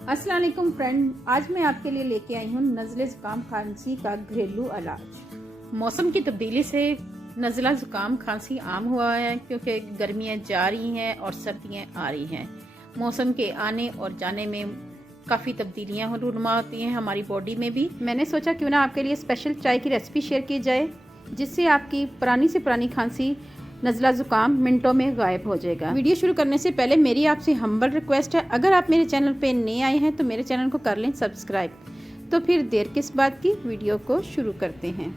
अस्सलाम वालेकुम फ्रेंड, आज मैं आपके लिए लेके आई हूँ नज़ले ज़ुकाम खांसी का घरेलू इलाज। मौसम की तब्दीली से नज़ला ज़ुकाम खांसी आम हुआ है क्योंकि गर्मियाँ जा रही हैं और सर्दियाँ आ रही हैं। मौसम के आने और जाने में काफ़ी तब्दीलियाँ रूनुमा होती हैं हमारी बॉडी में भी। मैंने सोचा क्यों ना आपके लिए स्पेशल चाय की रेसिपी शेयर की जाए जिससे आपकी पुरानी से पुरानी खांसी नज़ला ज़ुकाम मिनटों में गायब हो जाएगा। वीडियो शुरू करने से पहले मेरी आपसे हम्बल रिक्वेस्ट है, अगर आप मेरे चैनल पे नए आए हैं तो मेरे चैनल को कर लें सब्सक्राइब। तो फिर देर किस बात की, वीडियो को शुरू करते हैं।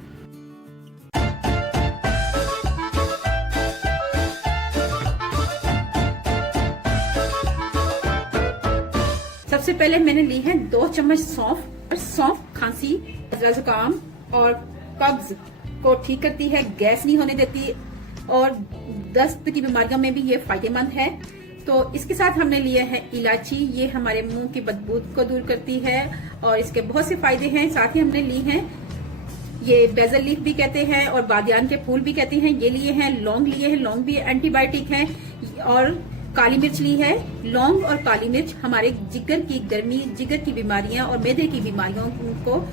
सबसे पहले मैंने ली है 2 चम्मच सौंफ। सौंफ खांसी, नज़ला ज़ुकाम और कब्ज को ठीक करती है, गैस नहीं होने देती और दस्त की बीमारियों में भी ये फायदेमंद है। तो इसके साथ हमने लिया है इलायची, ये हमारे मुंह की बदबू को दूर करती है और इसके बहुत से फायदे हैं। साथ ही हमने ली है ये बेजल लीफ भी कहते हैं और बादियान के फूल भी कहते हैं, ये लिए हैं। लौंग लिए हैं, लौंग भी एंटीबायोटिक है। और काली मिर्च ली है। लौंग और काली मिर्च हमारे जिगर की गर्मी, जिगर की बीमारियां और मैदे की बीमारियों को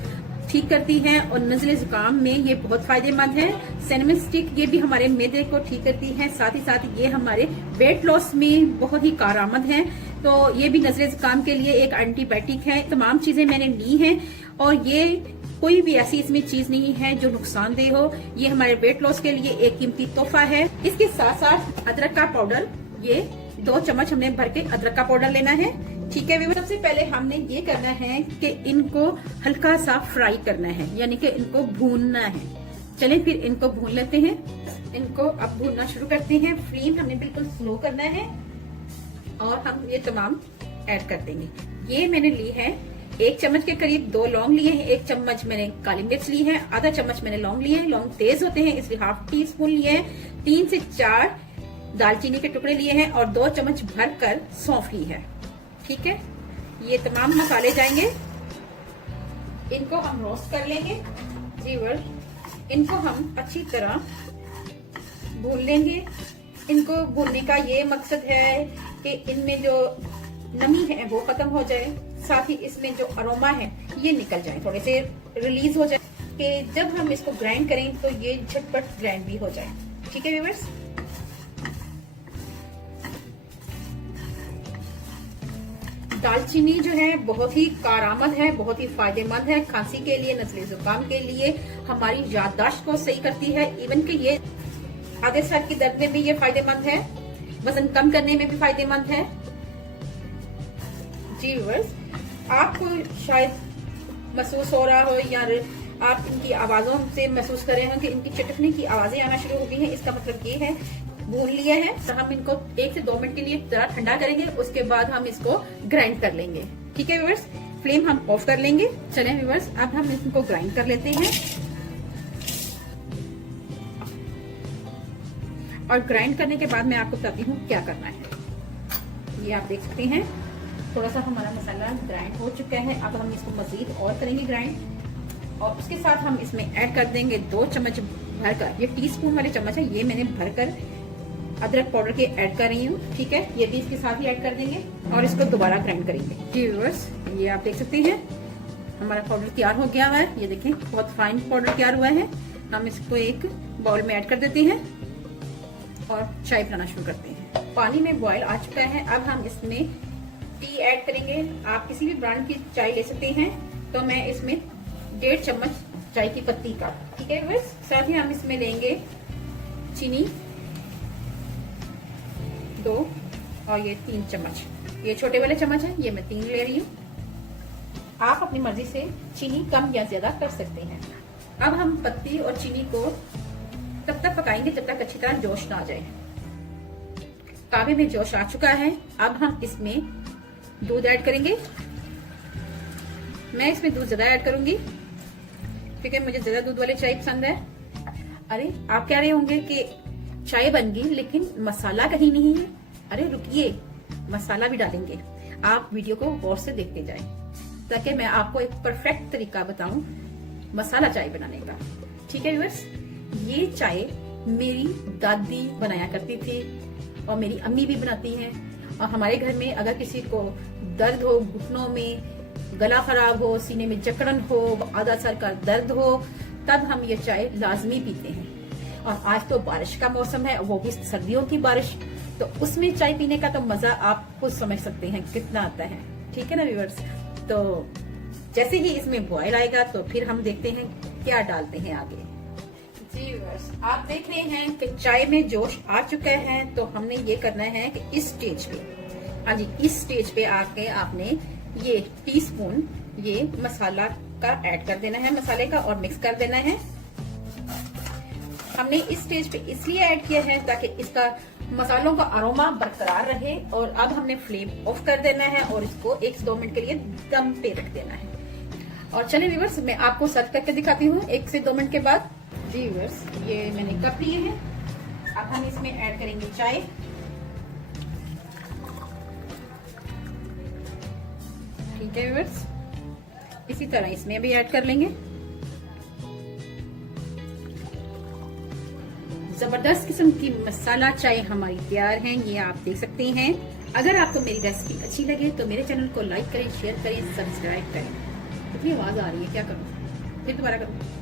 ठीक करती है और नज़ले ज़ुकाम में ये बहुत फायदेमंद है। सिनेमन स्टिक ये भी हमारे मैदे को ठीक करती है। साथ ही साथ ये हमारे वेट लॉस में बहुत ही कारआमद है। तो ये भी नज़ले ज़ुकाम के लिए एक एंटीबायोटिक है। तमाम चीजें मैंने ली हैं और ये कोई भी ऐसी इसमें चीज नहीं है जो नुकसानदेह हो। ये हमारे वेट लॉस के लिए एक कीमती तोहफा है। इसके साथ साथ अदरक का पाउडर, ये 2 चम्मच हमने भर के अदरक का पाउडर लेना है। ठीक है, सबसे पहले हमने ये करना है कि इनको हल्का सा फ्राई करना है, यानी कि इनको भूनना है। चलें फिर इनको भून लेते हैं। इनको अब भूनना शुरू करते हैं। फ्लेम हमने बिल्कुल स्लो करना है और हम ये तमाम ऐड कर देंगे। ये मैंने ली है 1 चम्मच के करीब 2 लौंग लिए हैं, 1 चम्मच मैंने काली मिर्च ली है, आधा चम्मच मैंने लौंग लिए हैं। लौंग तेज होते हैं इसलिए ½ टीस्पून लिए हैं। 3 से 4 दालचीनी के टुकड़े लिए हैं और 2 चम्मच भरकर सौंफ ली है। ठीक है, ये तमाम मसाले जाएंगे। इनको हम रोस्ट कर लेंगे। इनको हम अच्छी तरह भून लेंगे। इनको भूनने का ये मकसद है कि इनमें जो नमी है वो खत्म हो जाए, साथ ही इसमें जो अरोमा है ये निकल जाए, थोड़े से रिलीज हो जाए कि जब हम इसको ग्राइंड करें तो ये झटपट ग्राइंड भी हो जाए। ठीक है व्यूअर्स, दालचीनी जो है बहुत ही कारआमद है, बहुत ही फायदेमंद है खांसी के लिए, नज़ले ज़ुकाम के लिए, हमारी याददाश्त को सही करती है। इवन कि ये आगे सर की दर्द में भी ये फायदेमंद है, वजन कम करने में भी फायदेमंद है। जी व्यूअर्स, आपको शायद महसूस हो रहा हो या आप इनकी आवाजों से महसूस कर रहे हो कि इनकी चटकने की आवाजें आना शुरू हो गई हैं। इसका मतलब ये है भून लिया है। तो हम इनको 1 से 2 मिनट के लिए जरा ठंडा करेंगे, उसके बाद हम इसको ग्राइंड कर लेंगे। ठीक है व्यूअर्स, फ्लेम हम ऑफ कर लेंगे। चलें व्यूअर्स, अब हम इनको ग्राइंड कर लेते हैं। और ग्राइंड करने के बाद मैं आपको बताती हूँ क्या करना है। ये आप देख सकते हैं थोड़ा सा हमारा मसाला ग्राइंड हो चुका है। अब हम इसको मजीद और करेंगे ग्राइंड और उसके साथ हम इसमें ऐड कर देंगे 2 चम्मच भरकर, ये टीस्पून वाले चम्मच है, ये मैंने भरकर अदरक पाउडर के ऐड कर रही हूँ। ठीक है, ये भी इसके साथ ही ऐड कर देंगे और इसको दोबारा ग्राइंड करेंगे। जी व्यूअर्स, ये आप देख सकते हैं हमारा पाउडर तैयार हो गया हुआ है। ये देखें बहुत फाइन पाउडर तैयार हुआ है। हम इसको एक बाउल में ऐड कर देते हैं और चाय बनाना शुरू करते हैं। पानी में बॉयल आ चुका है। अब हम इसमें टी ऐड करेंगे। आप किसी भी ब्रांड की चाय ले सकते हैं। तो मैं इसमें 1.5 चम्मच चाय की पत्ती का, ठीक है व्यूअर्स। साथ ही हम इसमें लेंगे चीनी 2 और ये 3 चम्मच, ये छोटे वाले चम्मच है, ये मैं 3 ले रही हूँ। आप अपनी मर्जी से चीनी कम या ज्यादा कर सकते हैं। अब हम पत्ती और चीनी को तब तक पकाएंगे जब तक अच्छी तरह जोश ना आ जाए। कावे में जोश आ चुका है। अब हम इसमें दूध ऐड करेंगे। मैं इसमें दूध ज्यादा ऐड करूंगी क्योंकि मुझे ज्यादा दूध वाली चाय पसंद है। अरे आप कह रहे होंगे कि चाय बन गई लेकिन मसाला कहीं नहीं है। अरे रुकिए, मसाला भी डालेंगे। आप वीडियो को गौर से देखते जाएं ताकि मैं आपको एक परफेक्ट तरीका बताऊं मसाला चाय बनाने का। ठीक है व्यूअर्स, ये चाय मेरी दादी बनाया करती थी और मेरी अम्मी भी बनाती हैं। और हमारे घर में अगर किसी को दर्द हो, घुटनों में, गला खराब हो, सीने में जकड़न हो, आधा सर का दर्द हो, तब हम ये चाय लाजमी पीते हैं। और आज तो बारिश का मौसम है, वो भी सर्दियों की बारिश, तो उसमें चाय पीने का तो मजा आप खुद समझ सकते हैं कितना आता है। ठीक है ना व्यूअर्स। तो जैसे ही इसमें बॉयल आएगा तो फिर हम देखते हैं क्या डालते हैं आगे। जी व्यूअर्स, आप देख रहे हैं कि चाय में जोश आ चुका है, तो हमने ये करना है कि इस स्टेज पे, हाँ जी, इस स्टेज पे आके आपने ये टीस्पून ये मसाला का ऐड कर देना है, मसाले का, और मिक्स कर देना है। हमने इस स्टेज पे इसलिए ऐड किया है ताकि इसका मसालों का अरोमा बरकरार रहे। और अब हमने फ्लेम ऑफ कर देना है और इसको 1 से 2 मिनट के लिए दम पे रख देना है। और चलिए व्यूअर्स, मैं आपको सर्व करके दिखाती हूँ 1 से 2 मिनट के बाद। जी व्यूअर्स, ये मैंने कप लिए हैं, अब हम इसमें ऐड करेंगे चाय। ठीक है व्यूअर्स, इसी तरह इसमें भी ऐड कर लेंगे। जबरदस्त किस्म की मसाला चाय हमारी तैयार है, ये आप देख सकते हैं। अगर आपको मेरी रेसिपी अच्छी लगे तो मेरे चैनल को लाइक करें, शेयर करें, सब्सक्राइब करें। इतनी आवाज आ रही है, क्या करूं, फिर दोबारा करूं।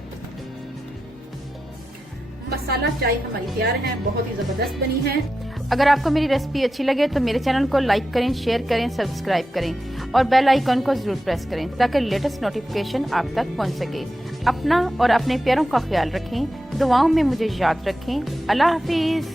मसाला चाय हमारी तैयार है, बहुत ही जबरदस्त बनी है। अगर आपको मेरी रेसिपी अच्छी लगे तो मेरे चैनल को लाइक करें, शेयर करें, सब्सक्राइब करें और बेल आइकन को जरूर प्रेस करें ताकि लेटेस्ट नोटिफिकेशन आप तक पहुंच सके। अपना और अपने प्यारों का ख्याल रखें, दुआओं में मुझे याद रखें। अल्लाह हाफिज।